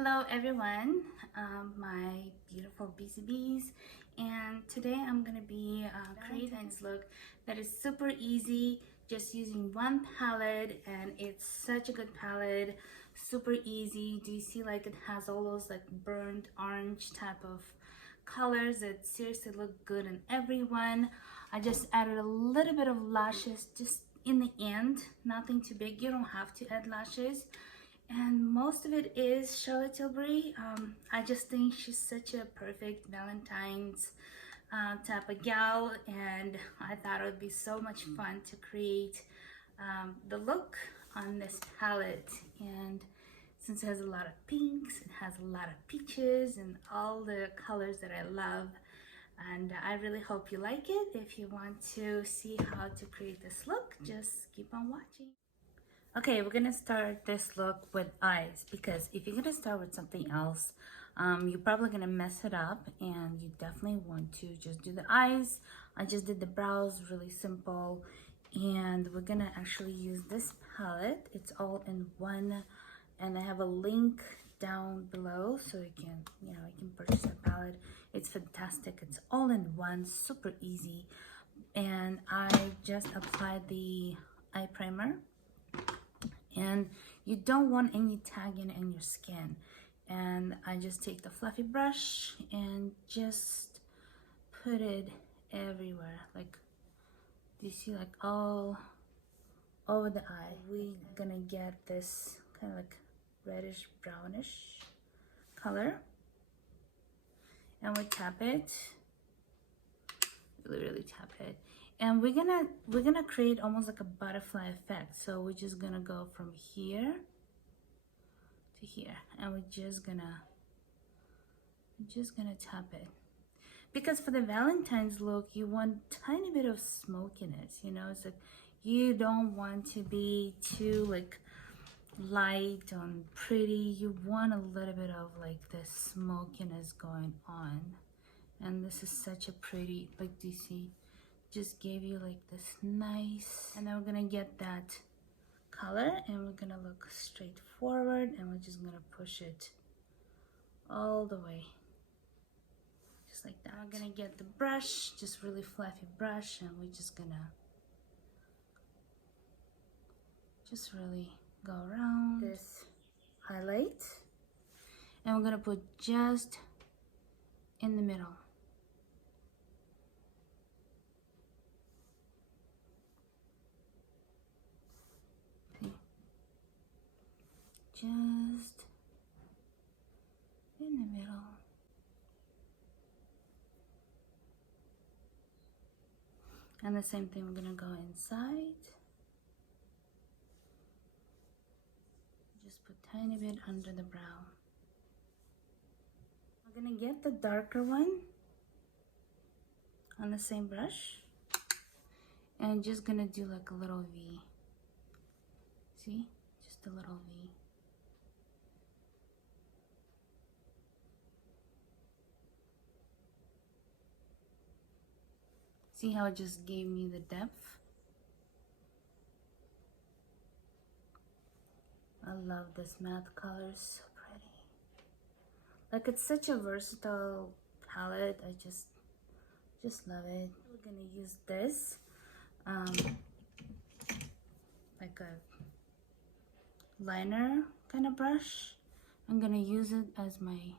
Hello everyone, my beautiful BCBs, and today I'm gonna be creating Valentine's look that is super easy, just using one palette, and it's such a good palette, super easy. Do you see like it has all those like burnt orange type of colors that seriously look good on everyone. I just added a little bit of lashes just in the end, nothing too big. You don't have to add lashes, and most of it is Charlotte Tilbury. I just think she's such a perfect Valentine's type of gal, and I thought it would be so much fun to create the look on this palette. And since it has a lot of pinks, it has a lot of peaches and all the colors that I love, and I really hope you like it. If you want to see how to create this look, just keep on watching. Okay, we're gonna start this look with eyes, because if you're gonna start with something else, you're probably gonna mess it up, and you definitely want to just do the eyes. I just did the brows, really simple, and we're gonna actually use this palette. It's all in one, and I have a link down below so you can, you can purchase the palette. It's fantastic. It's all in one, super easy, and I just applied the eye primer. And you don't want any tagging in your skin, and I just take the fluffy brush and just put it everywhere. Like, do you see, like all over the eye? We're gonna get this kind of like reddish brownish color, and we tap it, really tap it, and we're gonna create almost like a butterfly effect. So we're just gonna go from here to here, and we're just gonna tap it, because for the Valentine's look you want tiny bit of smokiness. It's like you don't want to be too like light and pretty. You want a little bit of like this smokiness going on, and this is such a pretty, like, do you see, just gave you like this nice. And then we're gonna get that color, and we're gonna look straight forward, and we're just gonna push it all the way, just like that. We're gonna get the brush, just really fluffy brush, and we're just gonna just really go around this highlight, and we're gonna put just in the middle. Just in the middle. And the same thing, we're gonna go inside. Just put tiny bit under the brow. We're gonna get the darker one on the same brush, and just gonna do like a little V. See? Just a little V. See how it just gave me the depth? I love this matte color, so pretty. Like, it's such a versatile palette. I just love it. We're gonna use this like a liner kind of brush. I'm gonna use it as my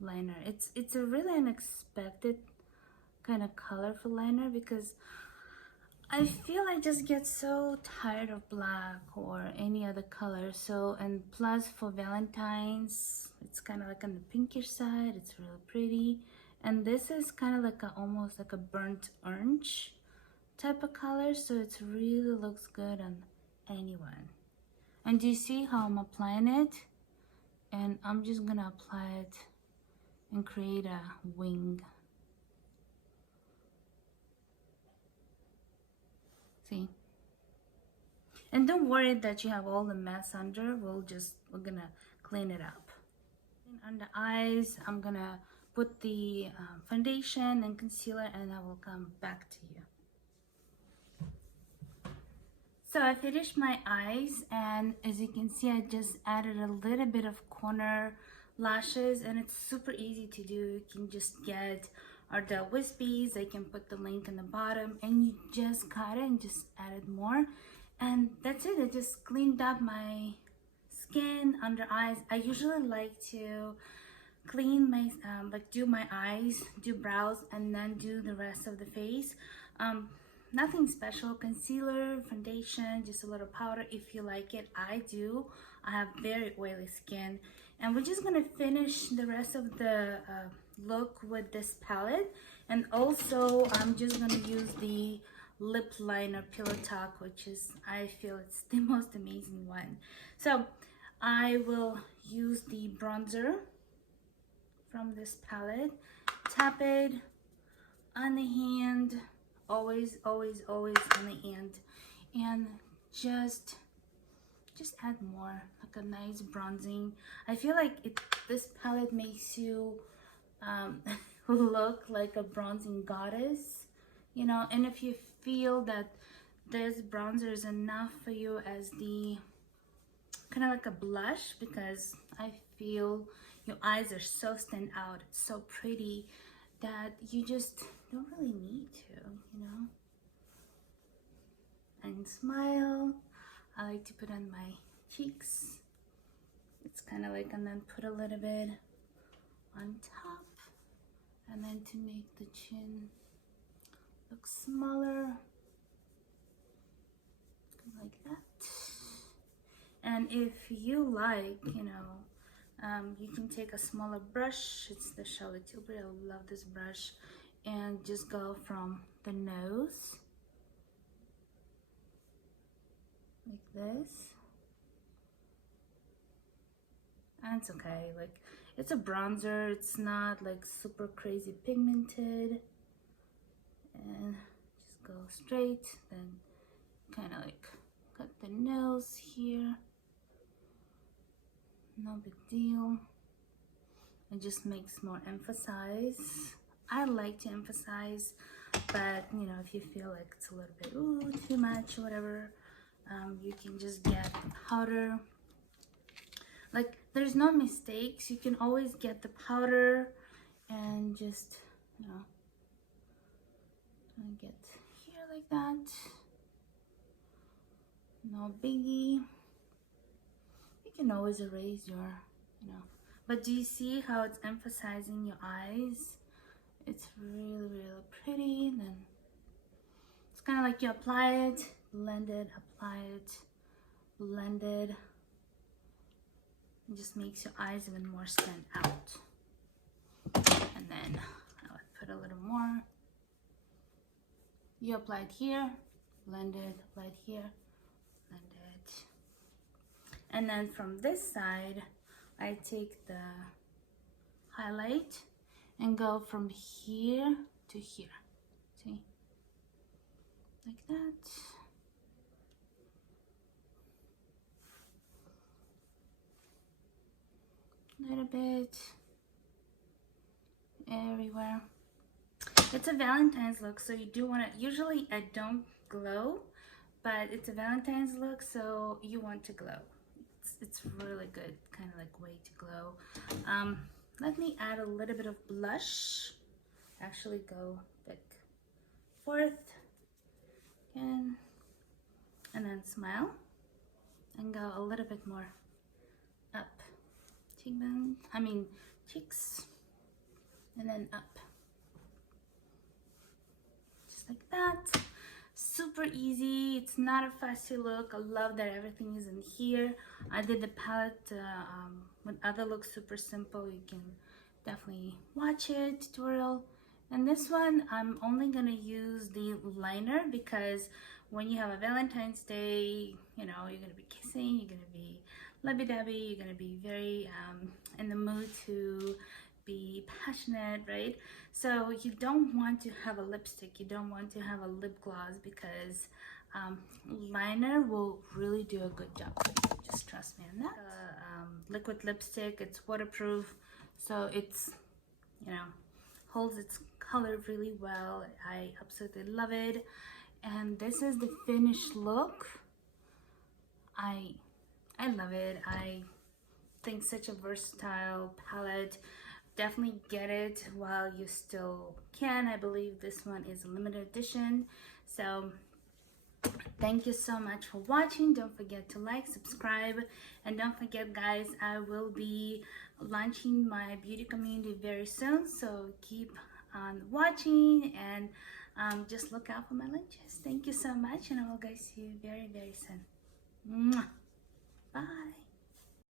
liner. It's a really unexpected kind of colorful liner, because I feel I just get so tired of black or any other color. So, and plus for Valentine's, it's kind of like on the pinkish side. It's really pretty, and this is kind of like almost like a burnt orange type of color, so it really looks good on anyone. And do you see how I'm applying it? And I'm just gonna apply it and create a wing. See? And don't worry that you have all the mess under. We're gonna clean it up. And on the eyes, I'm gonna put the foundation and concealer, and I will come back to you. So I finished my eyes, and as you can see, I just added a little bit of corner lashes, and it's super easy to do. You can just get Ardell Wispies. I can put the link in the bottom, and you just cut it and just added more, and that's it. I just cleaned up my skin, under eyes. I usually like to clean my like do my eyes, do brows, and then do the rest of the face. Nothing special. Concealer, foundation, just a little powder if you like it. I do. I have very oily skin, and we're just gonna finish the rest of the look with this palette. And also I'm just gonna use the lip liner Pillow Talk, which is, I feel it's the most amazing one. So I will use the bronzer from this palette, tap it on the hand, always on the hand, and just add more, like a nice bronzing. I feel like this palette makes you look like a bronzing goddess, you know. And if you feel that this bronzer is enough for you as the kind of like a blush, because I feel your eyes are so stand out, it's so pretty, that you just don't really need to, you know. And smile. I like to put on my cheeks. It's kind of like, and then put a little bit on top, and then to make the chin look smaller, like that. And if you like, you know, you can take a smaller brush. It's the Charlotte Tilbury. I love this brush. And just go from the nose, like this. And it's okay, like, it's a bronzer. It's not like super crazy pigmented. And just go straight, then kind of like cut the nose here. No big deal. It just makes more emphasize. I like to emphasize, but you know, if you feel like it's a little bit too much or whatever, you can just get the powder. Like, there's no mistakes. You can always get the powder and just, you know, get here like that. No biggie. You can always erase your, you know, but do you see how it's emphasizing your eyes? It's really, really pretty. And then it's kind of like you apply it, blend it, apply it, blend it. It just makes your eyes even more stand out. And then I would put a little more. You apply it here, blend it, apply it here, blend it. And then from this side, I take the highlight and go from here to here. See? Like that. A little bit everywhere. It's a Valentine's look, so you do want to, usually I don't glow, but it's a Valentine's look, so you want to glow. It's really good, kind of like way to glow. Let me add a little bit of blush. Actually go back forth again, and then smile, and go a little bit more up. Cheekbone, I mean cheeks, and then up. Just like that. Super easy. It's not a fussy look. I love that everything is in here. I did the palette with other looks, super simple. You can definitely watch it, tutorial. And this one, I'm only gonna use the liner, because when you have a Valentine's Day, you know, you're gonna be kissing, you're gonna be lovey-dovey, you're gonna be very in the mood to be passionate, right? So you don't want to have a lipstick, you don't want to have a lip gloss, because liner will really do a good job for you. Just trust me on that. Liquid lipstick, it's waterproof, so it's, you know, holds its color really well. I absolutely love it. And this is the finished look. I love it. I think such a versatile palette. Definitely get it while you still can. I believe this one is a limited edition. So thank you so much for watching. Don't forget to like, subscribe, and don't forget, guys, I will be launching my beauty community very soon. So keep on watching and just look out for my lunches. Thank you so much, and I will guys see you very, very soon. Mwah. Bye.